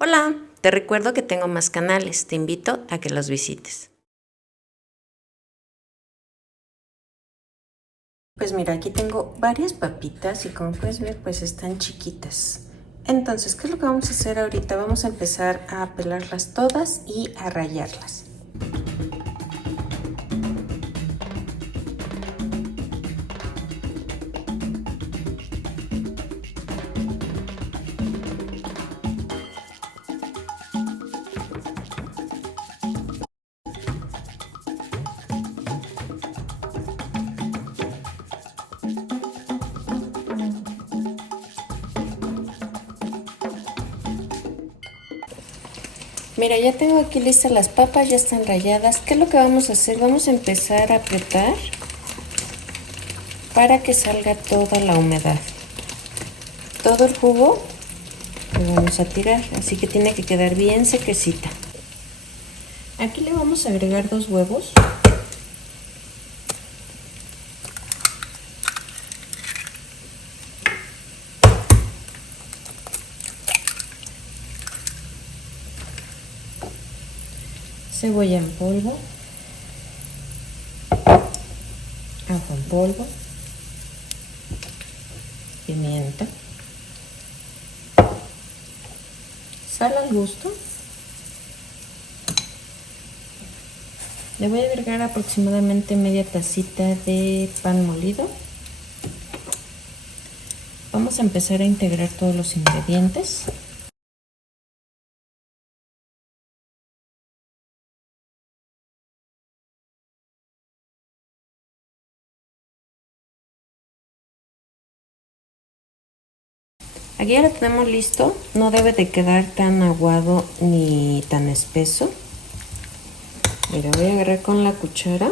Hola, te recuerdo que tengo más canales, te invito a que los visites. Pues mira, aquí tengo varias papitas y como puedes ver, pues están chiquitas. Entonces, ¿qué es lo que vamos a hacer ahorita? Vamos a empezar a pelarlas todas y a rallarlas. Mira, ya tengo aquí listas las papas, ya están ralladas. ¿Qué es lo que vamos a hacer? Vamos a empezar a apretar para que salga toda la humedad. Todo el jugo lo vamos a tirar, así que tiene que quedar bien sequecita. Aquí le vamos a agregar 2 huevos. Cebolla en polvo, ajo en polvo, pimienta, sal al gusto. Le voy a agregar aproximadamente media tacita de pan molido. Vamos a empezar a integrar todos los ingredientes. Aquí ya lo tenemos listo, no debe de quedar tan aguado ni tan espeso. Mira, voy a agarrar con la cuchara,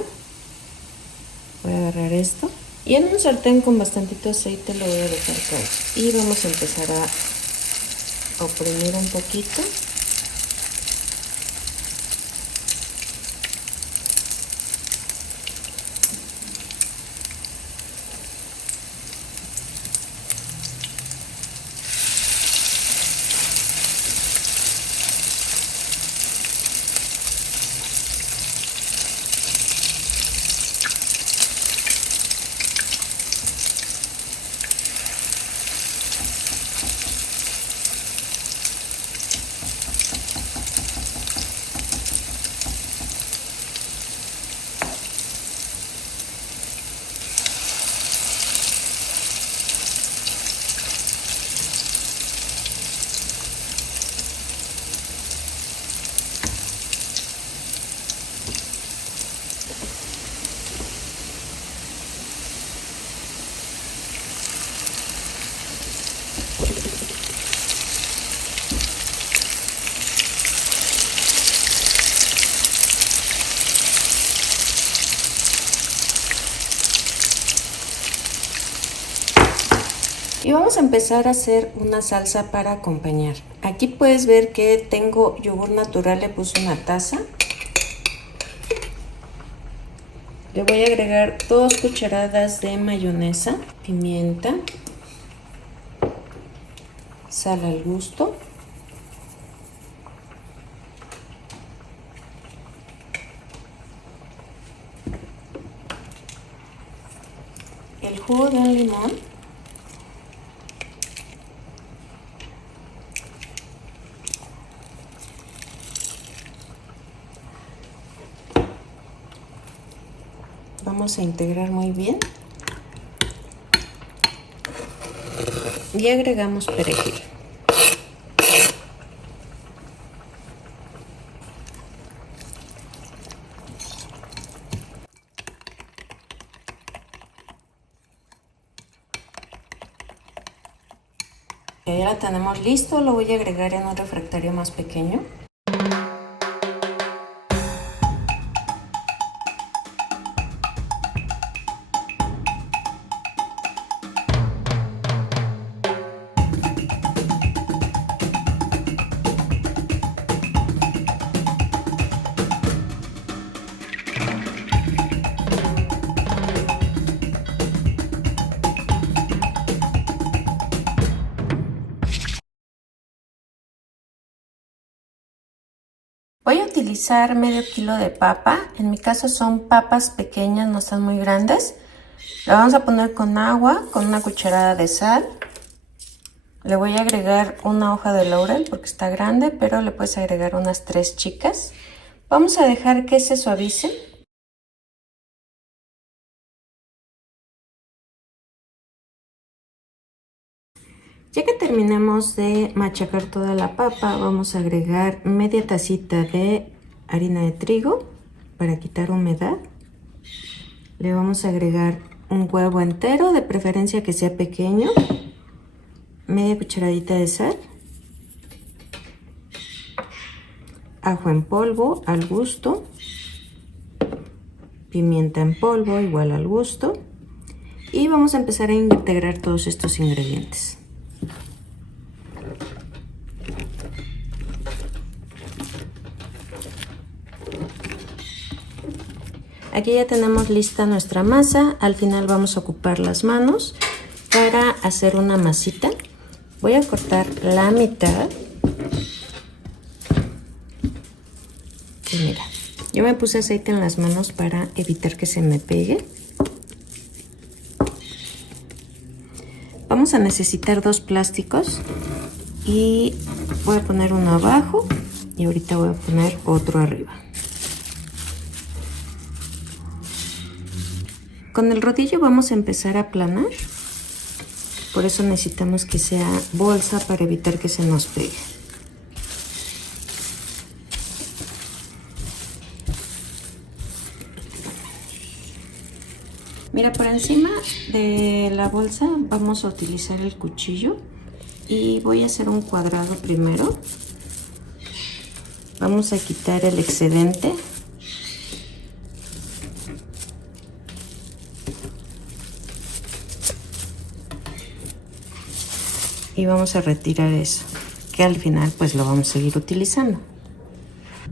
voy a agarrar esto y en un sartén con bastantito aceite lo voy a dejar caer y vamos a empezar a oprimir un poquito. Y vamos a empezar a hacer una salsa para acompañar. Aquí puedes ver que tengo yogur natural, le puse una taza. Le voy a agregar 2 cucharadas de mayonesa, pimienta, sal al gusto, el jugo de un limón, vamos a integrar muy bien y agregamos perejil. Ya lo tenemos listo, lo voy a agregar en un refractario más pequeño. Voy a utilizar medio kilo de papa. En mi caso son papas pequeñas, no están muy grandes. La vamos a poner con agua, con una cucharada de sal. Le voy a agregar una hoja de laurel porque está grande, pero le puedes agregar unas 3 chicas. Vamos a dejar que se suavice. Ya que terminemos de machacar toda la papa, vamos a agregar media tacita de harina de trigo para quitar humedad. Le vamos a agregar un huevo entero, de preferencia que sea pequeño, media cucharadita de sal, ajo en polvo al gusto, pimienta en polvo igual al gusto, y vamos a empezar a integrar todos estos ingredientes. Aquí ya tenemos lista nuestra masa. Al final vamos a ocupar las manos para hacer una masita. Voy a cortar la mitad. Y mira, yo me puse aceite en las manos para evitar que se me pegue. Vamos a necesitar 2 plásticos y voy a poner uno abajo y ahorita voy a poner otro arriba. Con el rodillo vamos a empezar a aplanar, por eso necesitamos que sea bolsa para evitar que se nos pegue. Mira, por encima de la bolsa vamos a utilizar el cuchillo y voy a hacer un cuadrado primero. Vamos a quitar el excedente. Y vamos a retirar eso, que al final pues lo vamos a seguir utilizando.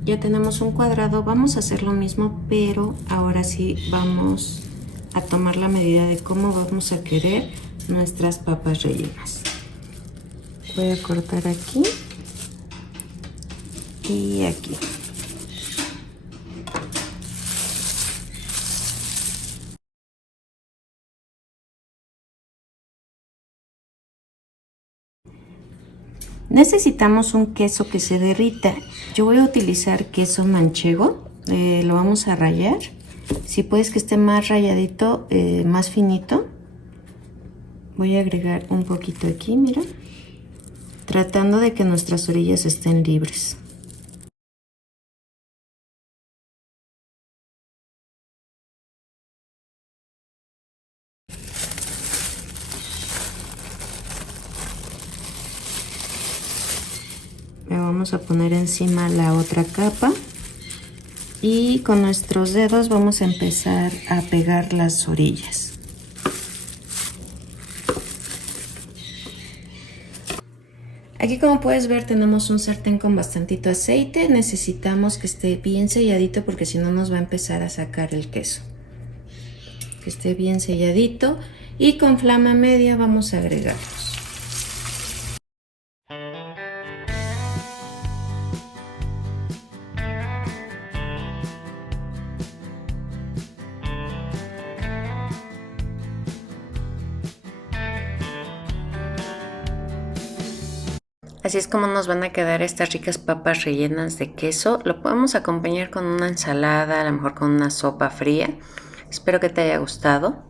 Ya tenemos un cuadrado, vamos a hacer lo mismo, pero ahora sí vamos a tomar la medida de cómo vamos a querer nuestras papas rellenas. Voy a cortar aquí y aquí. Necesitamos un queso que se derrita. Yo voy a utilizar queso manchego, lo vamos a rallar. Si puedes que esté más ralladito, más finito. Voy a agregar un poquito aquí, mira, tratando de que nuestras orillas estén libres. Le vamos a poner encima la otra capa y con nuestros dedos vamos a empezar a pegar las orillas. Aquí, como puedes ver, tenemos un sartén con bastantito aceite. Necesitamos que esté bien selladito porque si no nos va a empezar a sacar el queso. Que esté bien selladito y con flama media vamos a agregarlos. Así es como nos van a quedar estas ricas papas rellenas de queso. Lo podemos acompañar con una ensalada, a lo mejor con una sopa fría. Espero que te haya gustado.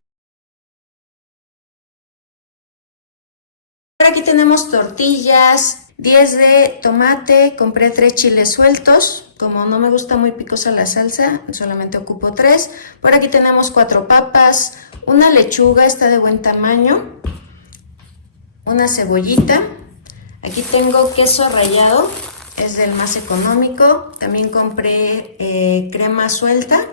Aquí tenemos tortillas, 10 de tomate, compré 3 chiles sueltos. Como no me gusta muy picosa la salsa, solamente ocupo 3. Por aquí tenemos 4 papas, una lechuga, está de buen tamaño, una cebollita. Aquí tengo queso rallado, es del más económico. También compré crema suelta.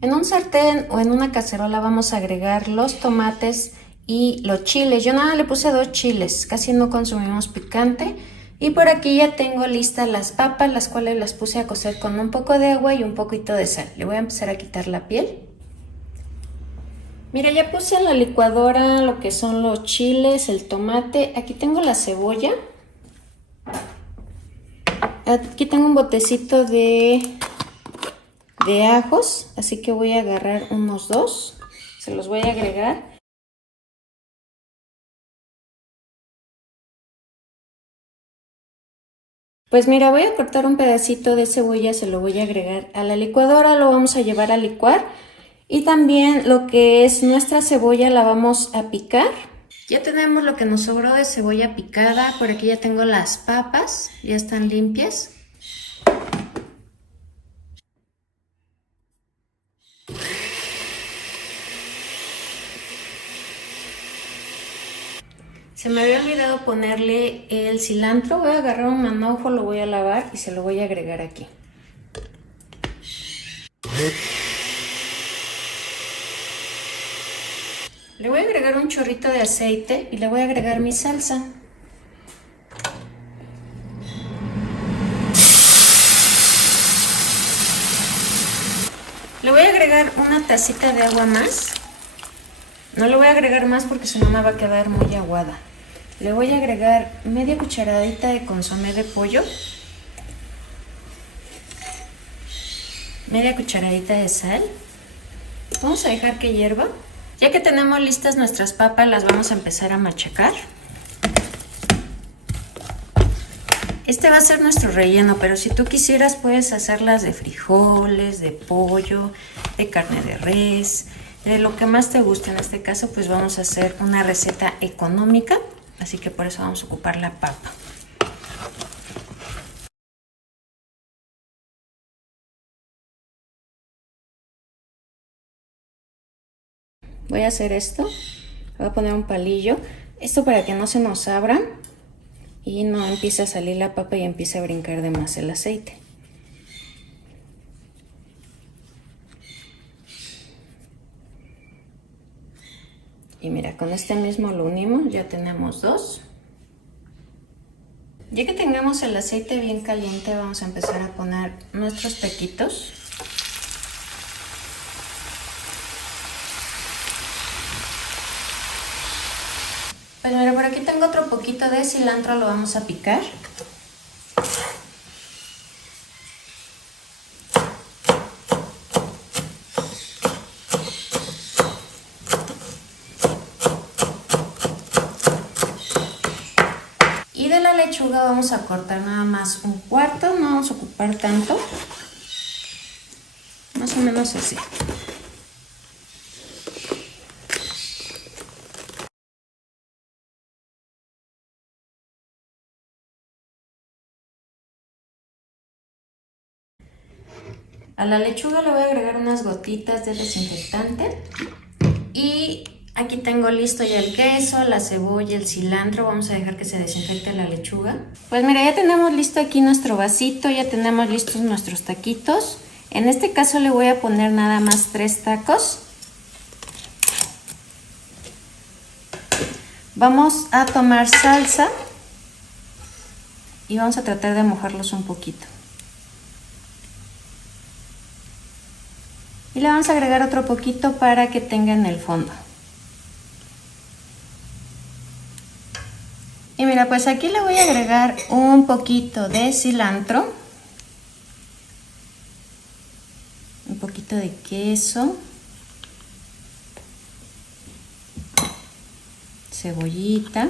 En un sartén o en una cacerola vamos a agregar los tomates y los chiles. Yo nada le puse 2 chiles, casi no consumimos picante. Y por aquí ya tengo listas las papas, las cuales las puse a cocer con un poco de agua y un poquito de sal. Le voy a empezar a quitar la piel. Mira, ya puse en la licuadora lo que son los chiles, el tomate. Aquí tengo la cebolla. Aquí tengo un botecito de ajos, así que voy a agarrar unos 2, se los voy a agregar. Pues mira, voy a cortar un pedacito de cebolla, se lo voy a agregar a la licuadora, lo vamos a llevar a licuar. Y también lo que es nuestra cebolla la vamos a picar. Ya tenemos lo que nos sobró de cebolla picada, por aquí ya tengo las papas, ya están limpias. Se me había olvidado ponerle el cilantro, voy a agarrar un manojo, lo voy a lavar y se lo voy a agregar aquí. Le voy a agregar un chorrito de aceite y le voy a agregar mi salsa. Le voy a agregar una tacita de agua más. No le voy a agregar más porque si no me va a quedar muy aguada. Le voy a agregar media cucharadita de consomé de pollo. Media cucharadita de sal. Vamos a dejar que hierva. Ya que tenemos listas nuestras papas, las vamos a empezar a machacar. Este va a ser nuestro relleno, pero si tú quisieras puedes hacerlas de frijoles, de pollo, de carne de res, de lo que más te guste. En este caso pues vamos a hacer una receta económica, así que por eso vamos a ocupar la papa. Voy a hacer esto, voy a poner un palillo, esto para que no se nos abra y no empiece a salir la papa y empiece a brincar de más el aceite. Y mira, con este mismo lo unimos, ya tenemos 2. Ya que tengamos el aceite bien caliente, vamos a empezar a poner nuestros taquitos. Pues mira, por aquí tengo otro poquito de cilantro, lo vamos a picar. Y de la lechuga vamos a cortar nada más un cuarto, no vamos a ocupar tanto. Más o menos así. A la lechuga le voy a agregar unas gotitas de desinfectante. Y aquí tengo listo ya el queso, la cebolla, el cilantro. Vamos a dejar que se desinfecte la lechuga. Pues mira, ya tenemos listo aquí nuestro vasito, ya tenemos listos nuestros taquitos. En este caso le voy a poner nada más 3 tacos. Vamos a tomar salsa y vamos a tratar de mojarlos un poquito. Y le vamos a agregar otro poquito para que tengan el fondo. Y mira, pues aquí le voy a agregar un poquito de cilantro, un poquito de queso, cebollita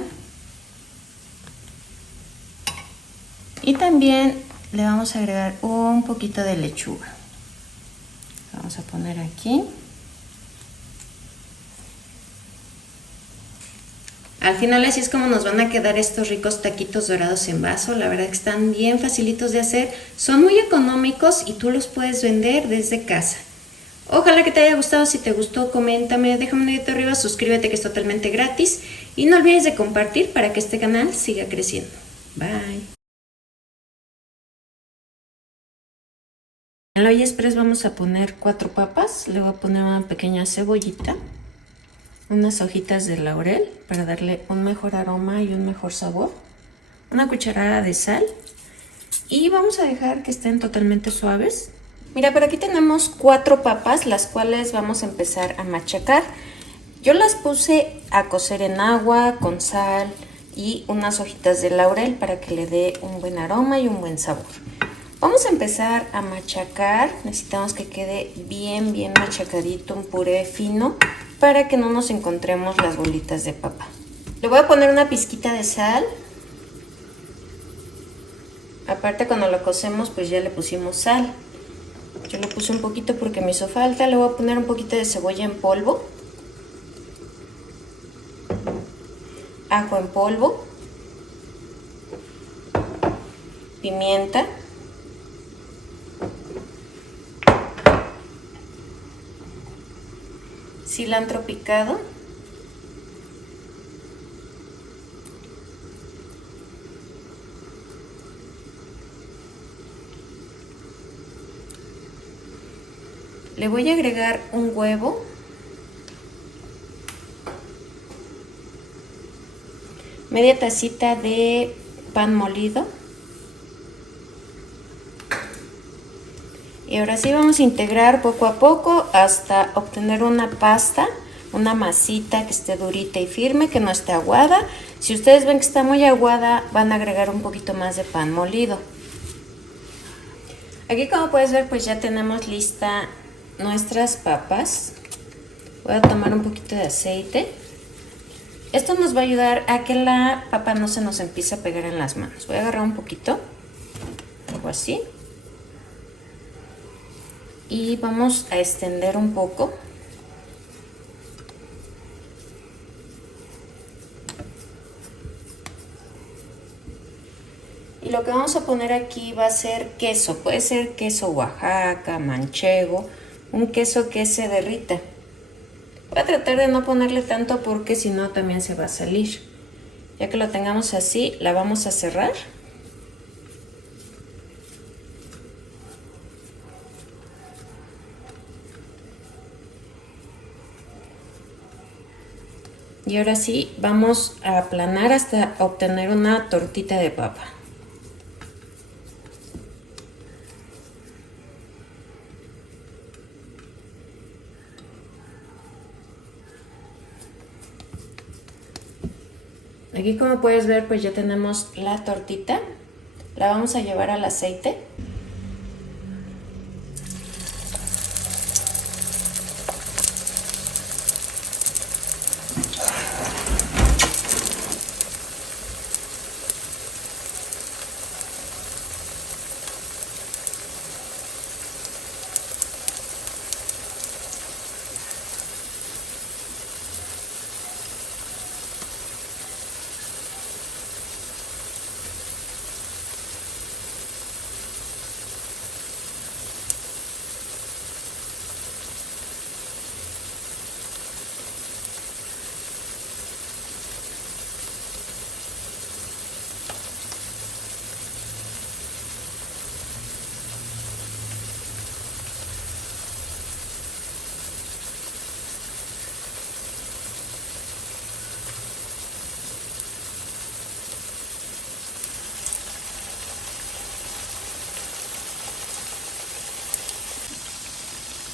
y también le vamos a agregar un poquito de lechuga. Vamos a poner aquí. Al final así es como nos van a quedar estos ricos taquitos dorados en vaso. La verdad que están bien facilitos de hacer, son muy económicos y tú los puedes vender desde casa. Ojalá que te haya gustado. Si te gustó, coméntame, déjame un dedito arriba, suscríbete que es totalmente gratis y no olvides de compartir para que este canal siga creciendo. Bye. En el olla express vamos a poner 4 papas, le voy a poner una pequeña cebollita, unas hojitas de laurel para darle un mejor aroma y un mejor sabor, una cucharada de sal y vamos a dejar que estén totalmente suaves. Mira, por aquí tenemos 4 papas, las cuales vamos a empezar a machacar. Yo las puse a cocer en agua con sal y unas hojitas de laurel para que le dé un buen aroma y un buen sabor. Vamos a empezar a machacar. Necesitamos que quede bien machacadito, un puré fino, para que no nos encontremos las bolitas de papa. Le voy a poner una pizquita de sal. Aparte, cuando lo cocemos, pues ya le pusimos sal. Yo le puse un poquito porque me hizo falta. Le voy a poner un poquito de cebolla en polvo, ajo en polvo, pimienta, cilantro picado, le voy a agregar un huevo, media tacita de pan molido, y ahora sí vamos a integrar poco a poco hasta obtener una pasta, una masita que esté durita y firme, que no esté aguada. Si ustedes ven que está muy aguada, van a agregar un poquito más de pan molido. Aquí, como puedes ver, pues ya tenemos lista nuestras papas. Voy a tomar un poquito de aceite. Esto nos va a ayudar a que la papa no se nos empiece a pegar en las manos. Voy a agarrar un poquito, algo así, y vamos a extender un poco. Y lo que vamos a poner aquí va a ser queso. Puede ser queso Oaxaca, manchego, un queso que se derrita. Voy a tratar de no ponerle tanto porque si no también se va a salir. Ya que lo tengamos así, la vamos a cerrar. Y ahora sí, vamos a aplanar hasta obtener una tortita de papa. Aquí, como puedes ver, pues ya tenemos la tortita. La vamos a llevar al aceite.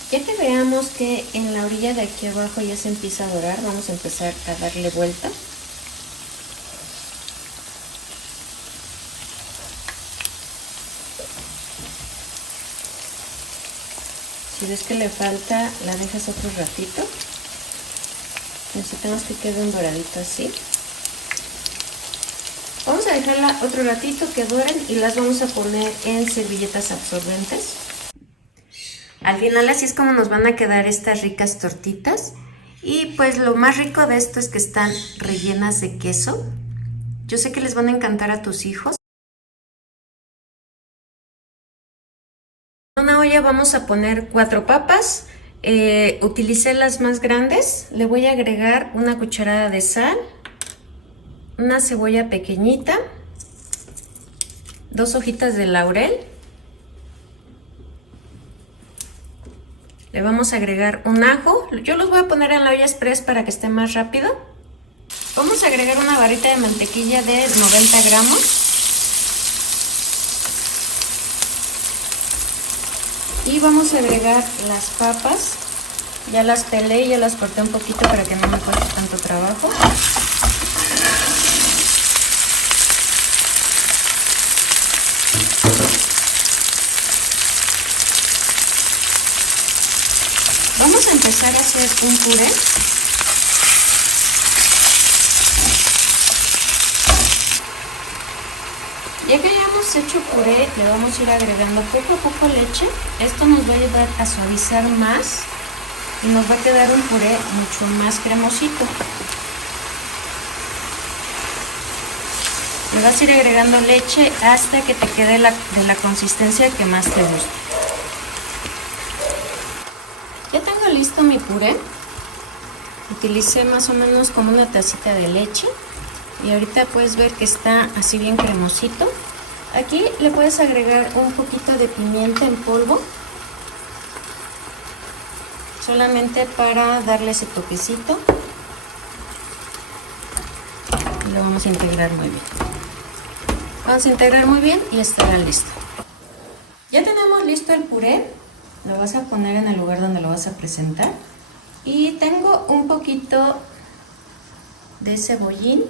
Ya que veamos que en la orilla de aquí abajo ya se empieza a dorar, vamos a empezar a darle vuelta. Si ves que le falta, la dejas otro ratito. Necesitamos que quede un doradito así. Vamos a dejarla otro ratito que doren y las vamos a poner en servilletas absorbentes. Al final así es como nos van a quedar estas ricas tortitas. Y pues lo más rico de esto es que están rellenas de queso. Yo sé que les van a encantar a tus hijos. En una olla vamos a poner 4 papas. Utilicé las más grandes. Le voy a agregar una cucharada de sal, una cebolla pequeñita, 2 hojitas de laurel. Le vamos a agregar un ajo. Yo los voy a poner en la olla express para que esté más rápido. Vamos a agregar una barrita de mantequilla de 90 gramos. Y vamos a agregar las papas. Ya las pelé y ya las corté un poquito para que no me cueste tanto trabajo. empezar a hacer un puré. Ya que hayamos hecho puré, le vamos a ir agregando poco a poco leche. Esto nos va a ayudar a suavizar más y nos va a quedar un puré mucho más cremosito. Le vas a ir agregando leche hasta que te quede de la consistencia que más te guste. Ya tengo listo mi puré. Utilicé más o menos como una tacita de leche. Y ahorita puedes ver que está así bien cremosito. Aquí le puedes agregar un poquito de pimienta en polvo, solamente para darle ese toquecito. Y lo vamos a integrar muy bien. Vamos a integrar muy bien y estará listo. Ya tenemos listo el puré. Lo vas a poner en el lugar donde lo vas a presentar. Y tengo un poquito de cebollín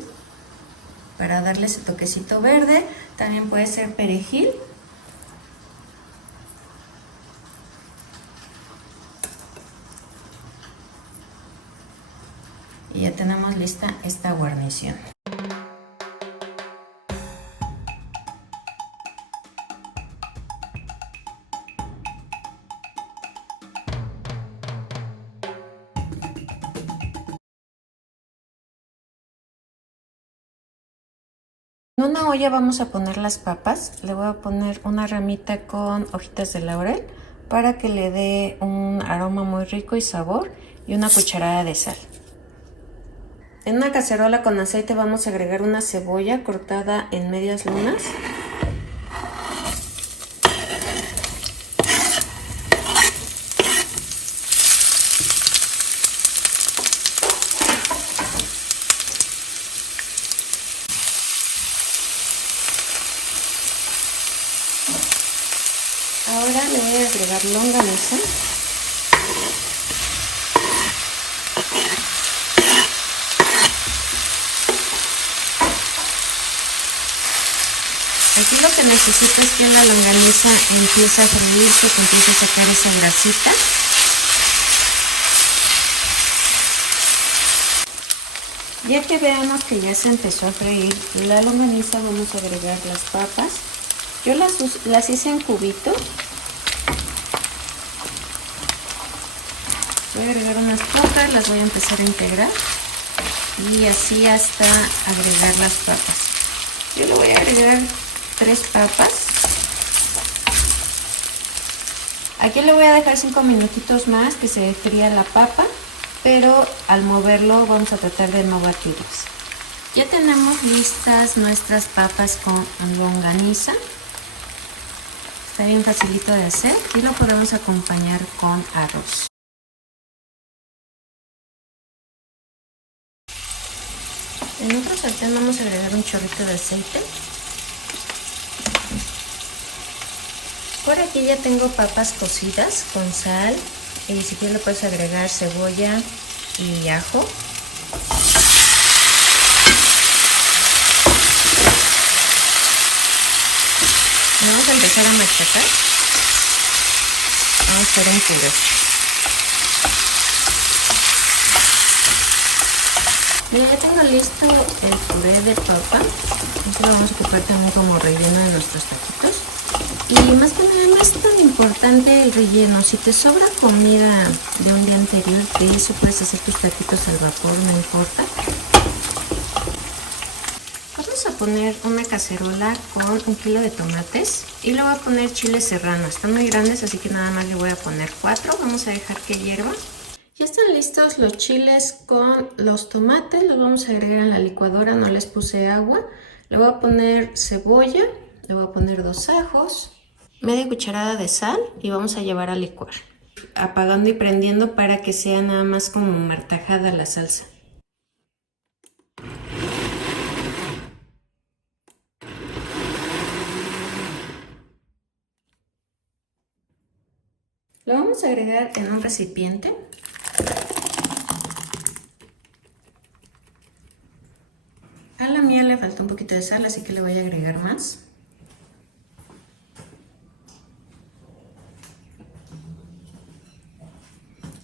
para darle ese toquecito verde. También puede ser perejil. Y ya tenemos lista esta guarnición. En una olla vamos a poner las papas. Le voy a poner una ramita con hojitas de laurel para que le dé un aroma muy rico y sabor, y una cucharada de sal. En una cacerola con aceite vamos a agregar una cebolla cortada en medias lunas. Ahora le voy a agregar longaniza. Aquí lo que necesito es que la longaniza empiece a freírse, que empiece a sacar esa grasita. Ya que veamos que ya se empezó a freír la longaniza, vamos a agregar las papas. Yo las hice en cubitos. Voy a agregar unas pocas, las voy a empezar a integrar. Y así hasta agregar las papas. Yo le voy a agregar 3 papas. Aquí le voy a dejar 5 minutitos más que se fría la papa, pero al moverlo vamos a tratar de no batirlas. Ya tenemos listas nuestras papas con longaniza. Está bien facilito de hacer y lo podemos acompañar con arroz. En otro sartén vamos a agregar un chorrito de aceite. Por aquí ya tengo papas cocidas con sal, y si quieres le puedes agregar cebolla y ajo. Vamos a empezar a machacar. Vamos a hacer un puré. Mira, ya tengo listo el puré de papa. Esto lo vamos a ocupar también como relleno de nuestros taquitos. Y más que nada no es tan importante el relleno. Si te sobra comida de un día anterior, de eso puedes hacer tus taquitos al vapor, no importa. Vamos a poner una cacerola con 1 kilo de tomates y le voy a poner chile serrano. Están muy grandes, así que nada más le voy a poner 4. Vamos a dejar que hierva. Ya están listos los chiles con los tomates. Los vamos a agregar en la licuadora, no les puse agua. Le voy a poner cebolla, le voy a poner 2 ajos, media cucharada de sal y vamos a llevar a licuar, apagando y prendiendo para que sea nada más como martajada la salsa. Lo vamos a agregar en un recipiente. A la mía le falta un poquito de sal, así que le voy a agregar más.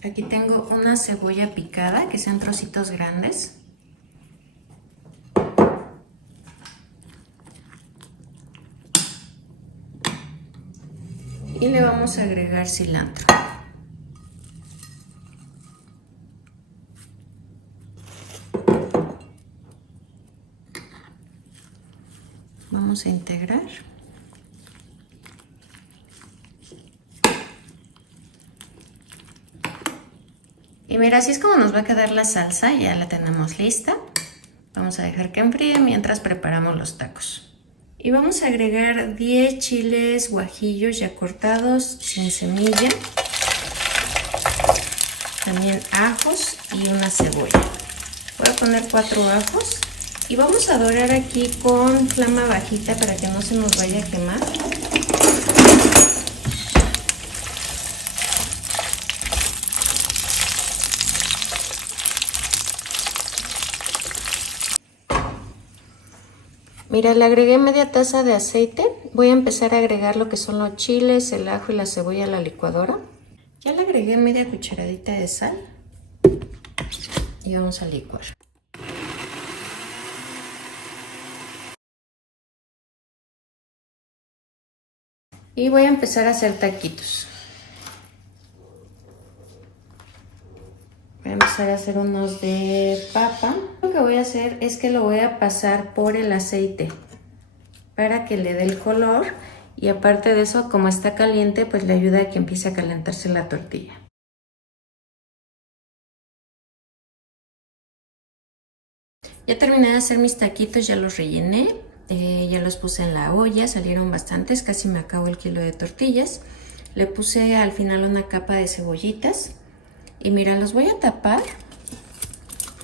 Aquí tengo una cebolla picada, que sean trocitos grandes. Y le vamos a agregar cilantro. Vamos a integrar. Y mira, así es como nos va a quedar la salsa, ya la tenemos lista. Vamos a dejar que enfríe mientras preparamos los tacos. Y vamos a agregar 10 chiles guajillos ya cortados, sin semilla. También ajos y una cebolla. Voy a poner 4 ajos. Y vamos a dorar aquí con flama bajita para que no se nos vaya a quemar. Mira, le agregué media taza de aceite. Voy a empezar a agregar lo que son los chiles, el ajo y la cebolla a la licuadora. Ya le agregué media cucharadita de sal y vamos a licuar. Y voy a empezar a hacer taquitos. Voy a empezar a hacer unos de papa. Lo que voy a hacer es que lo voy a pasar por el aceite para que le dé el color, y aparte de eso, como está caliente, pues le ayuda a que empiece a calentarse la tortilla. Ya terminé de hacer mis taquitos, ya los rellené, ya los puse en la olla, salieron bastantes, casi me acabo el kilo de tortillas. Le puse al final una capa de cebollitas y mira, los voy a tapar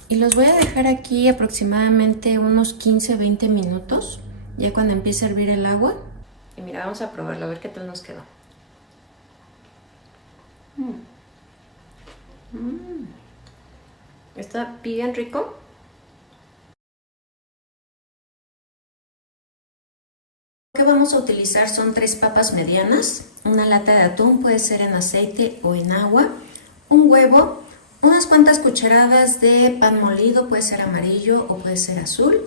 y los voy a dejar aquí aproximadamente unos 15-20 minutos, ya cuando empiece a hervir el agua. Y mira, vamos a probarlo, a ver qué tal nos quedó. Está bien rico. Lo que vamos a utilizar son 3 papas medianas, una lata de atún, puede ser en aceite o en agua, un huevo, unas cuantas cucharadas de pan molido, puede ser amarillo o puede ser azul,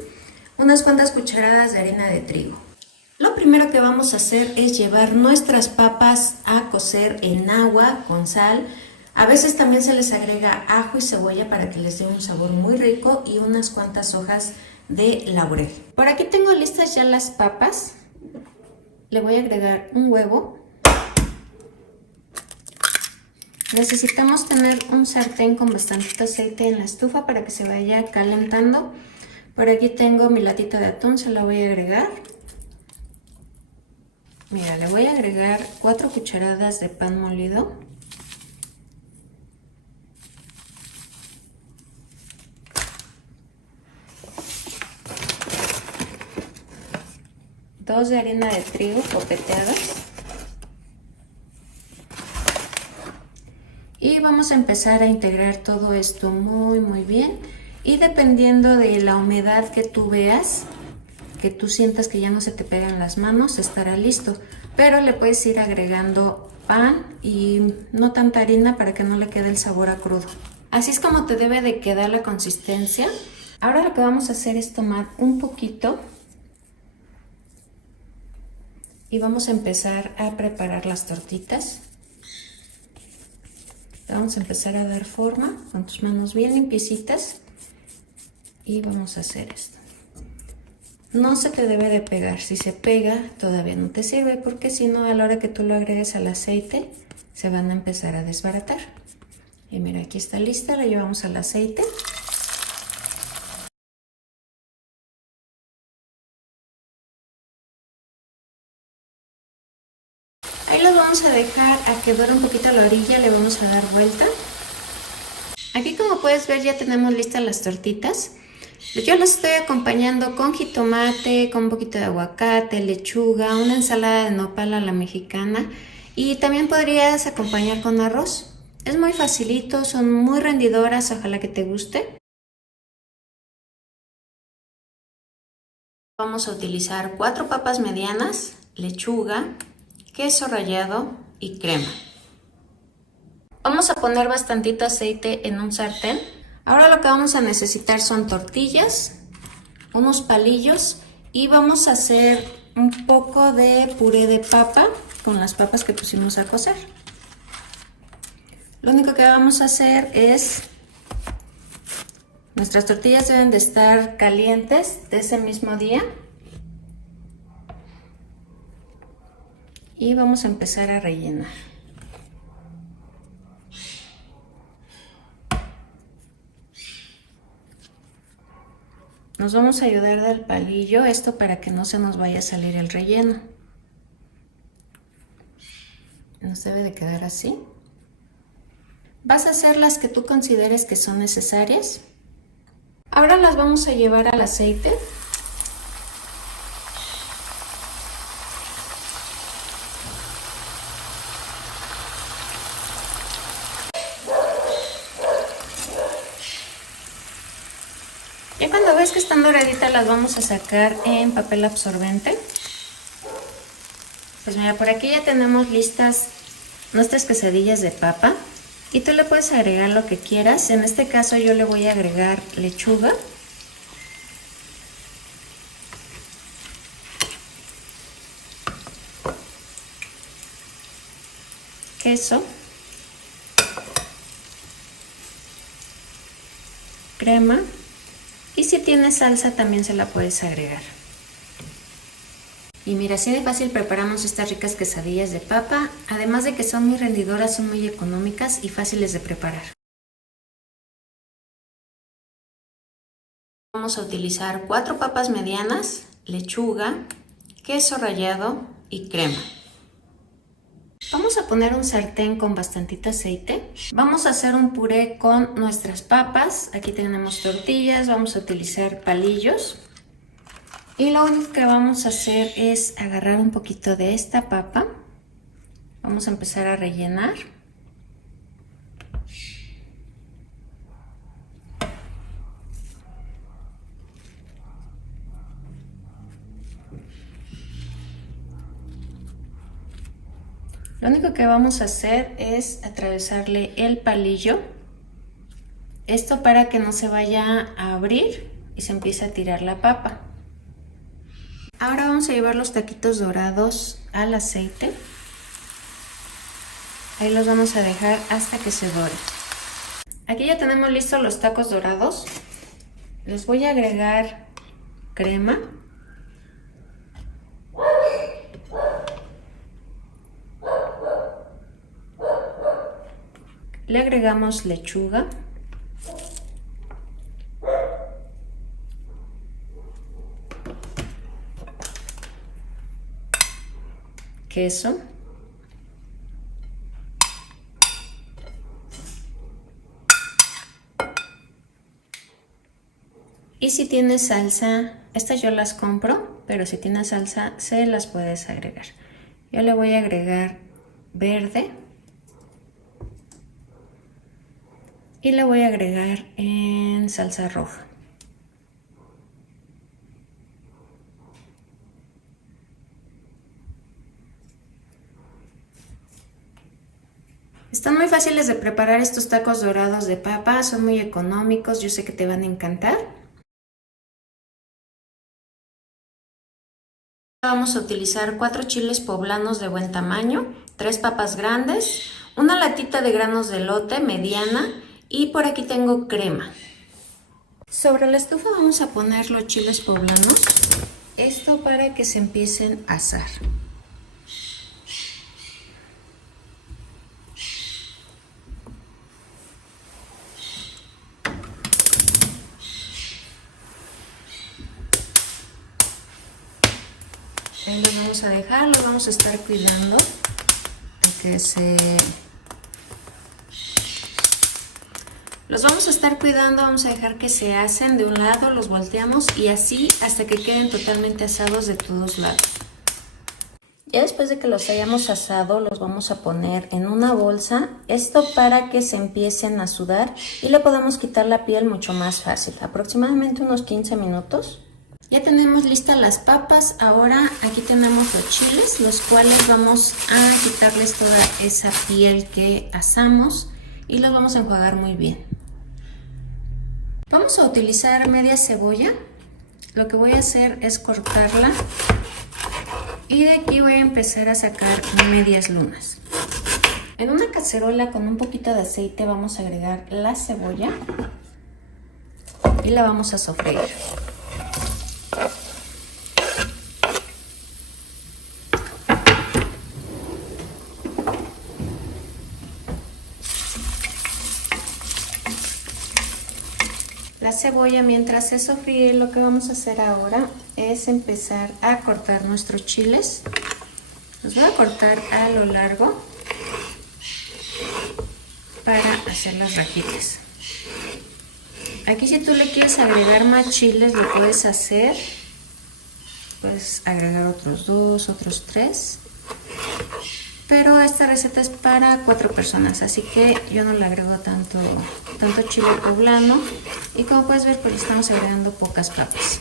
unas cuantas cucharadas de harina de trigo. Lo primero que vamos a hacer es llevar nuestras papas a cocer en agua con sal. A veces también se les agrega ajo y cebolla para que les dé un sabor muy rico, y unas cuantas hojas de laurel. Por aquí tengo listas ya las papas. Le voy a agregar un huevo. Necesitamos tener un sartén con bastante aceite en la estufa para que se vaya calentando. Por aquí tengo mi latita de atún, se la voy a agregar. Mira, le voy a agregar 4 cucharadas de pan molido. Dos de harina de trigo copeteadas. Y vamos a empezar a integrar todo esto muy bien. Y dependiendo de la humedad que tú veas, que tú sientas que ya no se te pegan las manos, estará listo. Pero le puedes ir agregando pan y no tanta harina para que no le quede el sabor a crudo. Así es como te debe de quedar la consistencia. Ahora lo que vamos a hacer es tomar un poquito y vamos a empezar a preparar las tortitas. Vamos a empezar a dar forma con tus manos bien limpiecitas y vamos a hacer esto. No se te debe de pegar. Si se pega, todavía no te sirve, porque si no, a la hora que tú lo agregues al aceite, se van a empezar a desbaratar. Y mira, aquí está lista, la llevamos al aceite. Ahí los vamos a dejar a que dore un poquito a la orilla, le vamos a dar vuelta. Aquí, como puedes ver, ya tenemos listas las tortitas. Yo las estoy acompañando con jitomate, con un poquito de aguacate, lechuga, una ensalada de nopal a la mexicana, y también podrías acompañar con arroz. Es muy facilito, son muy rendidoras, ojalá que te guste. Vamos a utilizar 4 papas medianas, lechuga, queso rallado y crema. Vamos a poner bastantito aceite en un sartén. Ahora lo que vamos a necesitar son tortillas, unos palillos y vamos a hacer un poco de puré de papa con las papas que pusimos a cocer. Lo único que vamos a hacer es, nuestras tortillas deben de estar calientes de ese mismo día. Y vamos a empezar a rellenar. Nos vamos a ayudar del palillo, esto para que no se nos vaya a salir el relleno. Nos debe de quedar así. Vas a hacer las que tú consideres que son necesarias. Ahora las vamos a llevar al aceite. Ya cuando ves que están doraditas las vamos a sacar en papel absorbente. Pues mira, por aquí ya tenemos listas nuestras quesadillas de papa y tú le puedes agregar lo que quieras. En este caso yo le voy a agregar lechuga, queso, crema y si tienes salsa también se la puedes agregar. Y mira, así de fácil preparamos estas ricas quesadillas de papa, además de que son muy rendidoras, son muy económicas y fáciles de preparar. Vamos a utilizar 4 papas medianas, lechuga, queso rallado y crema. Vamos a poner un sartén con bastantito aceite. Vamos a hacer un puré con nuestras papas. Aquí tenemos tortillas, vamos a utilizar palillos. Y lo único que vamos a hacer es agarrar un poquito de esta papa. Vamos a empezar a rellenar. Lo único que vamos a hacer es atravesarle el palillo. Esto para que no se vaya a abrir y se empiece a tirar la papa. Ahora vamos a llevar los taquitos dorados al aceite. Ahí los vamos a dejar hasta que se doren. Aquí ya tenemos listos los tacos dorados. Les voy a agregar crema. Le agregamos lechuga. Queso. Y si tienes salsa, estas yo las compro, pero si tienes salsa se las puedes agregar. Yo le voy a agregar verde. Y le voy a agregar en salsa roja. Están muy fáciles de preparar estos tacos dorados de papa, son muy económicos, yo sé que te van a encantar. Vamos a utilizar 4 chiles poblanos de buen tamaño, 3 papas grandes, una latita de granos de elote mediana y por aquí tengo crema. Sobre la estufa vamos a poner los chiles poblanos, esto para que se empiecen a asar. Ahí los vamos a dejar, los vamos a estar cuidando de que los vamos a estar cuidando, vamos a dejar que se asen de un lado, los volteamos y así hasta que queden totalmente asados de todos lados. Ya después de que los hayamos asado, los vamos a poner en una bolsa, esto para que se empiecen a sudar y le podamos quitar la piel mucho más fácil, aproximadamente unos 15 minutos. Ya tenemos listas las papas. Ahora aquí tenemos los chiles, los cuales vamos a quitarles toda esa piel que asamos y los vamos a enjuagar muy bien. Vamos a utilizar media cebolla. Lo que voy a hacer es cortarla y de aquí voy a empezar a sacar medias lunas. En una cacerola con un poquito de aceite vamos a agregar la cebolla y la vamos a sofreír. La cebolla mientras se sofríe, lo que vamos a hacer ahora es empezar a cortar nuestros chiles. Los voy a cortar a lo largo para hacer las rajitas. Aquí si tú le quieres agregar más chiles lo puedes hacer. Puedes agregar otros 2, otros 3. Pero esta receta es para 4 personas, así que yo no le agrego tanto chile poblano. Y como puedes ver, pues estamos agregando pocas papas.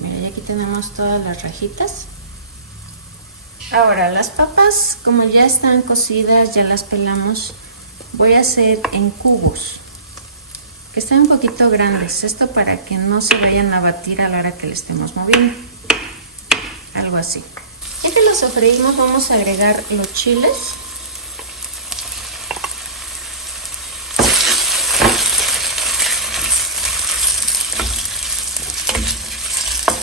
Mira, y aquí tenemos todas las rajitas. Ahora las papas, como ya están cocidas, ya las pelamos, voy a hacer en cubos que estén un poquito grandes. Esto para que no se vayan a batir a la hora que le estemos moviendo. Algo así. Ya que lo sofreímos, vamos a agregar los chiles.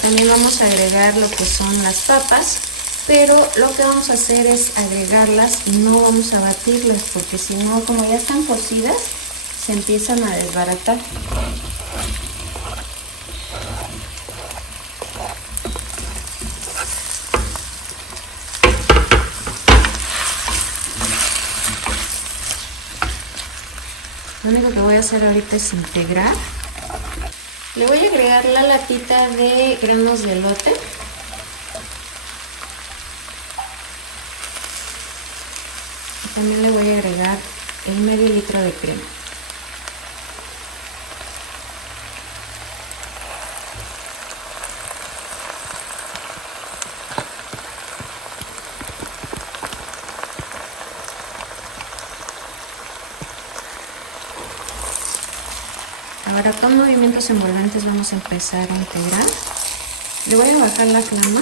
También vamos a agregar lo que son las papas, pero lo que vamos a hacer es agregarlas y no vamos a batirlas, porque si no, como ya están cocidas, se empiezan a desbaratar. Lo único que voy a hacer ahorita es integrar. Le voy a agregar la latita de granos de elote. Y también le voy a agregar el medio litro de crema. Ahora con movimientos envolventes vamos a empezar a integrar. Le voy a bajar la flama.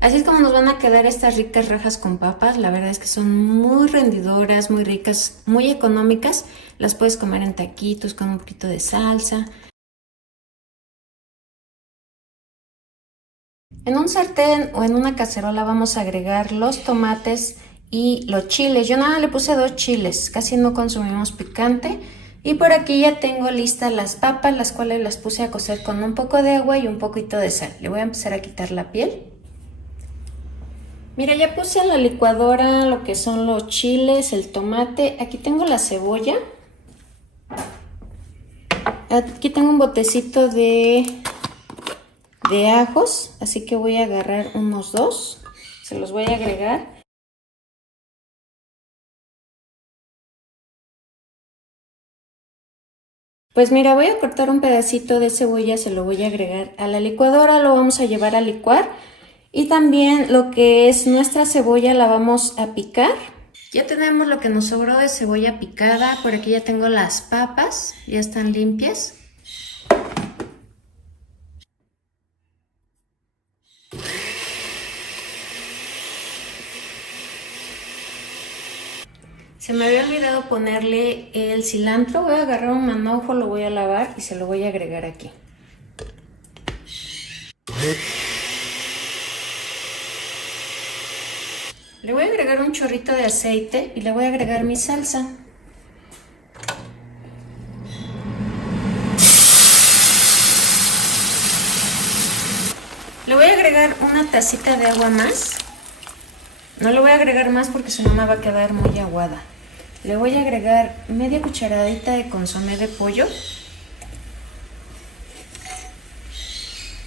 Así es como nos van a quedar estas ricas rajas con papas. La verdad es que son muy rendidoras, muy ricas, muy económicas. Las puedes comer en taquitos con un poquito de salsa. En un sartén o en una cacerola vamos a agregar los tomates y los chiles. Yo nada le puse 2 chiles, casi no consumimos picante. Y por aquí ya tengo listas las papas, las cuales las puse a cocer con un poco de agua y un poquito de sal. Le voy a empezar a quitar la piel. Mira, ya puse en la licuadora lo que son los chiles, el tomate. Aquí tengo la cebolla. Aquí tengo un botecito de ajos, así que voy a agarrar unos 2, se los voy a agregar. Pues mira, voy a cortar un pedacito de cebolla, se lo voy a agregar a la licuadora, lo vamos a llevar a licuar. Y también lo que es nuestra cebolla la vamos a picar. Ya tenemos lo que nos sobró de cebolla picada, por aquí ya tengo las papas, ya están limpias. Se me había olvidado ponerle el cilantro. Voy a agarrar un manojo, lo voy a lavar y se lo voy a agregar aquí. Le voy a agregar un chorrito de aceite y le voy a agregar mi salsa. Le voy a agregar una tacita de agua más. No le voy a agregar más porque si no me va a quedar muy aguada. Le voy a agregar media cucharadita de consomé de pollo,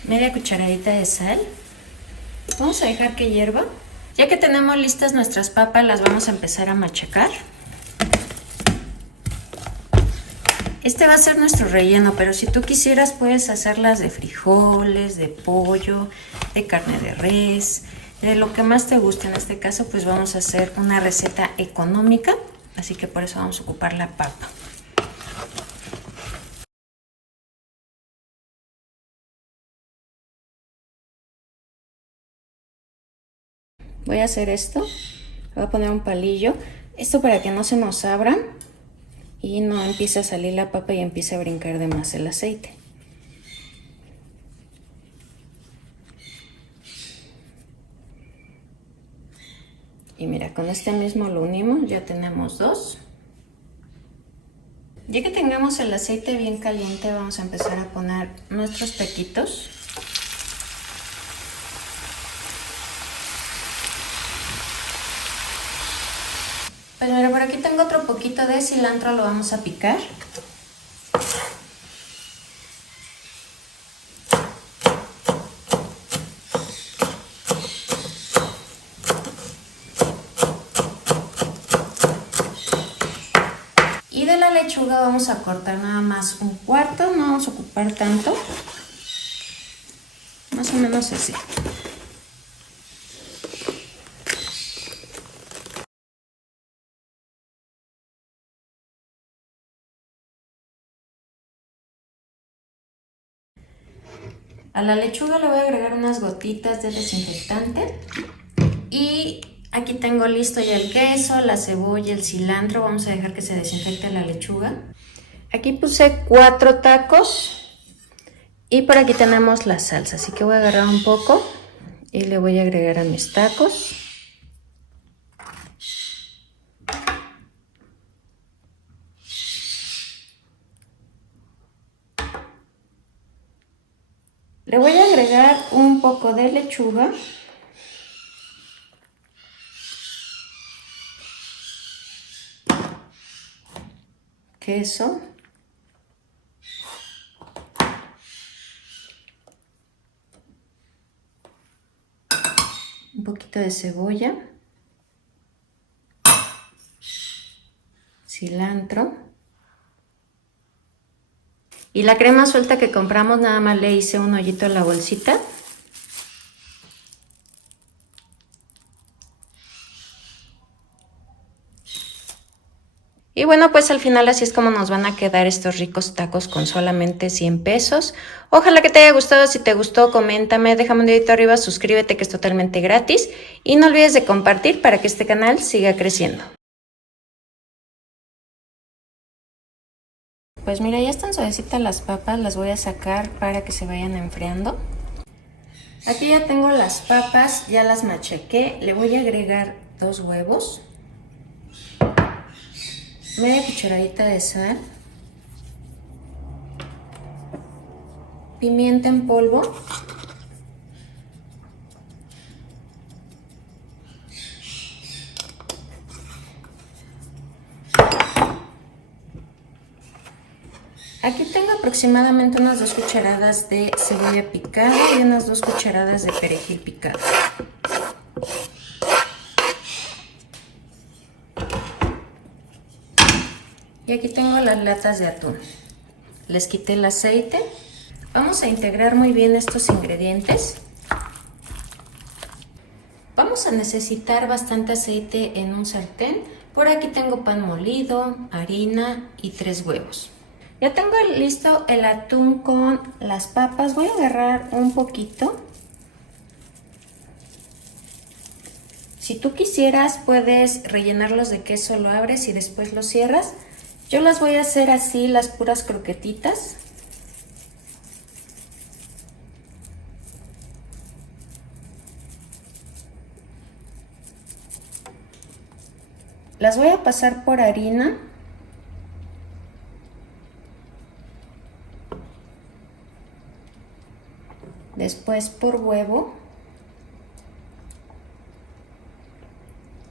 media cucharadita de sal Vamos a dejar que hierva. Ya que tenemos listas nuestras papas, las vamos a empezar a machacar. Este va a ser nuestro relleno, pero si tú quisieras puedes hacerlas de frijoles, de pollo, de carne de res, de lo que más te guste. En este caso pues vamos a hacer una receta económica, así que por eso vamos a ocupar la papa. Voy a hacer esto, voy a poner un palillo, esto para que no se nos abran y no empiece a salir la papa y empiece a brincar de más el aceite. Y mira, con este mismo lo unimos, ya tenemos dos. Ya que tengamos el aceite bien caliente, vamos a empezar a poner nuestros taquitos. Pues mira, por aquí tengo otro poquito de cilantro, lo vamos a picar. Y de la lechuga vamos a cortar nada más un cuarto, no vamos a ocupar tanto. Más o menos así. A la lechuga le voy a agregar unas gotitas de desinfectante. Y aquí tengo listo ya el queso, la cebolla, el cilantro. Vamos a dejar que se desinfecte la lechuga. Aquí puse 4 tacos. Y por aquí tenemos la salsa. Así que voy a agarrar un poco y le voy a agregar a mis tacos. Le voy a agregar un poco de lechuga. Queso. Un poquito de cebolla. Cilantro. Y la crema suelta que compramos, nada más le hice un hoyito a la bolsita. Y bueno, pues al final así es como nos van a quedar estos ricos tacos con solamente 100 pesos. Ojalá que te haya gustado. Si te gustó, coméntame, déjame un dedito arriba, suscríbete que es totalmente gratis. Y no olvides de compartir para que este canal siga creciendo. Pues mira, ya están suavecitas las papas, las voy a sacar para que se vayan enfriando. Aquí ya tengo las papas, ya las machaqué, le voy a agregar 2 huevos, media cucharadita de sal, pimienta en polvo, aquí tengo aproximadamente unas 2 cucharadas de cebolla picada y unas 2 cucharadas de perejil picado. Y aquí tengo las latas de atún. Les quité el aceite. Vamos a integrar muy bien estos ingredientes. Vamos a necesitar bastante aceite en un sartén. Por aquí tengo pan molido, harina y 3 huevos. Ya tengo listo el atún con las papas. Voy a agarrar un poquito. Si tú quisieras, puedes rellenarlos de queso, lo abres y después los cierras. Yo las voy a hacer así, las puras croquetitas. Las voy a pasar por harina. Después por huevo.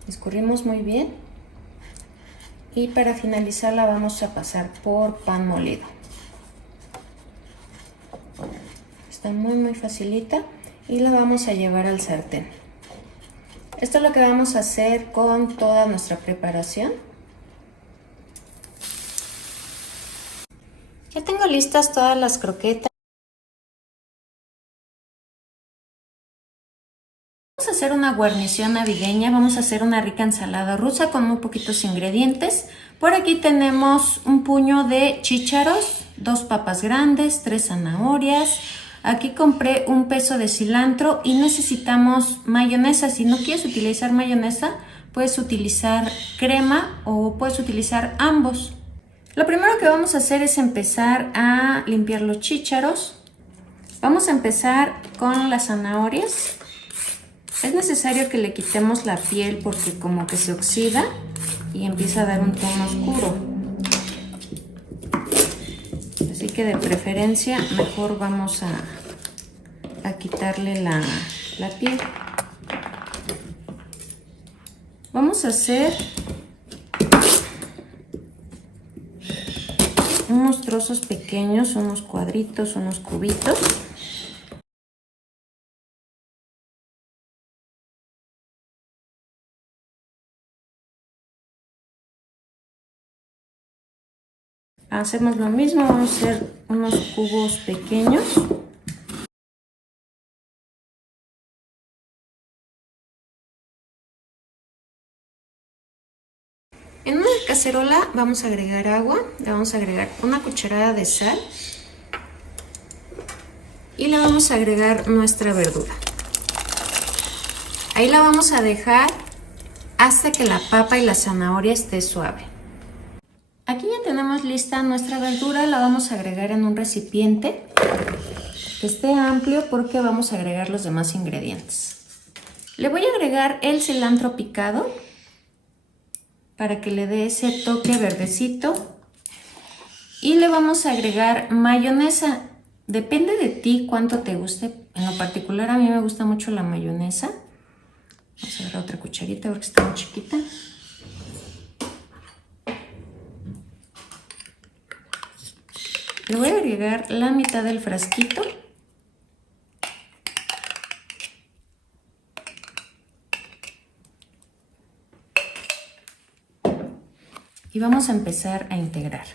Escurrimos muy bien. Y para finalizar la vamos a pasar por pan molido. Está muy facilita. y la vamos a llevar al sartén. Esto es lo que vamos a hacer con toda nuestra preparación. Ya tengo listas todas las croquetas. Vamos a hacer una guarnición navideña, vamos a hacer una rica ensalada rusa con muy poquitos ingredientes. Por aquí tenemos un puño de chícharos, 2 papas grandes, 3 zanahorias. Aquí compré un peso de cilantro y necesitamos mayonesa. Si no quieres utilizar mayonesa, puedes utilizar crema o puedes utilizar ambos. Lo primero que vamos a hacer es empezar a limpiar los chícharos. Vamos a empezar con las zanahorias. Es necesario que le quitemos la piel porque como que se oxida y empieza a dar un tono oscuro. Así que de preferencia mejor vamos a quitarle la piel. Vamos a hacer unos trozos pequeños, unos cuadritos, unos cubitos. Hacemos lo mismo, vamos a hacer unos cubos pequeños. En una cacerola vamos a agregar agua, le vamos a agregar una cucharada de sal y le vamos a agregar nuestra verdura. Ahí la vamos a dejar hasta que la papa y la zanahoria esté suave. Aquí ya tenemos lista nuestra verdura, la vamos a agregar en un recipiente que esté amplio porque vamos a agregar los demás ingredientes. Le voy a agregar el cilantro picado para que le dé ese toque verdecito y le vamos a agregar mayonesa. Depende de ti cuánto te guste, en lo particular a mí me gusta mucho la mayonesa. Vamos a agarrar otra cucharita porque está muy chiquita. Le voy a agregar la mitad del frasquito. Y vamos a empezar a integrar.